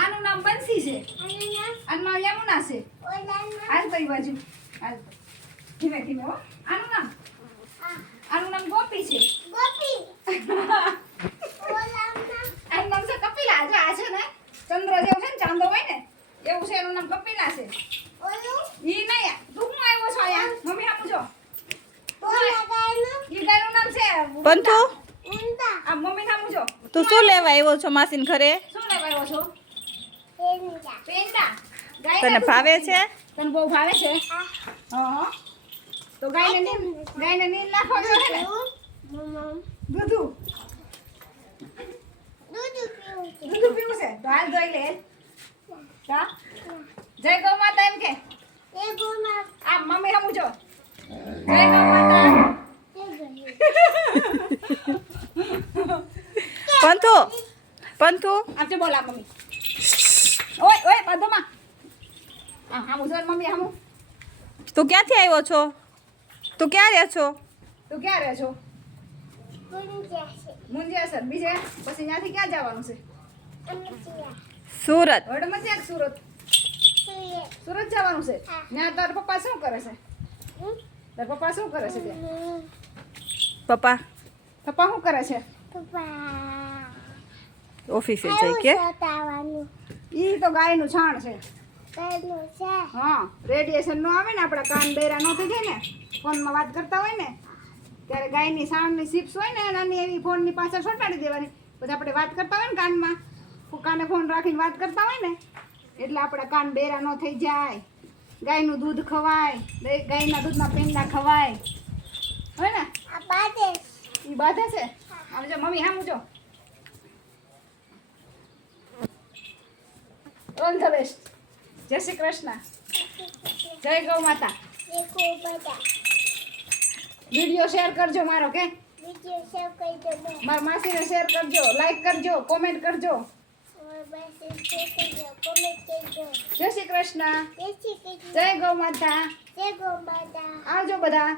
આનું નામ બંસી છે. આનું નામ યમુના છે. હાલ કઈ બાજુ હાલ ધીમે ધીમે હો. આનું નામ ગોપી છે. આનું નામ છે કપિલા. જો આ છે ને ચંદ્ર જેવું છે ને ચાંદો હોય ને એવું છે. એનું નામ કપિલા છે. ઈ નહીં તું હું આવ્યો છો અહીંયા મમ્મી આપું છો. ઈ ગાયનું નામ છે પંતુ આ મમ્મી નામ છો. તું શું લેવા આવ્યો છો માસીન ઘરે? શું લેવા આવ્યો છો? પેંડા. તને ભાવે છે? તને બહુ ભાવે છે? હા. તો ગાયને નીંદ નાખો છો ને? દૂધ પીવું છે તો હાલ જોઈ લે. કા જય ગૌ માતા એમ કે આ મમ્મી રમું છો. જય ગૌ માતા. પંતુ આપજો બોલા મમ્મી. ઓય પદમા આ હામું જો મમ્મી હામું. તું ક્યાંથી આવ્યો છો? તું ક્યાં રહે છો? તું ક્યાં રહે છો? મુંજિયાસર. બીજે પછી ત્યાંથી ક્યાં જવાનું છે? સુરત. વડમતિયા કે સુરત? સુરત જવાનું છે. ત્યાં તારા પપ્પા શું કરે છે? તારા પપ્પા શું કરે છે ત્યાં? પપ્પા શું કરે છે? ઓફિસે જઈ કે ઈ તો ગાયનું છાણ છે. હા રેડિયેશન નો આવે ને આપણા કાન બેરા નો થઈ જાય ને ફોનમાં વાત કરતા હોય ને ત્યારે ગાયની સાણની ચિપ્સ હોય ને નાની એવી ફોનની પાછળ સોટાડી દેવાની. પછી આપણે વાત કરતા હોય ને કાનમાં કાને ફોન રાખીને વાત કરતા હોય ને એટલે આપણા કાન બેરા નો થઈ જાય. ગાયનું દૂધ ખવાય. ગાયના દૂધના પેંડા ખવાય હોય ને. ઈ બાધે છે. આમ જો મમ્મી હામું જો. All the best. જય શ્રી કૃષ્ણ. જય ગૌ માતા. વિડિયો શેર કરજો મારો કે મારા માસીને શેર કરજો, લાઈક કરજો, કોમેન્ટ કરજો. જય શ્રી કૃષ્ણ. જય ગૌ માતા. આવજો બધા.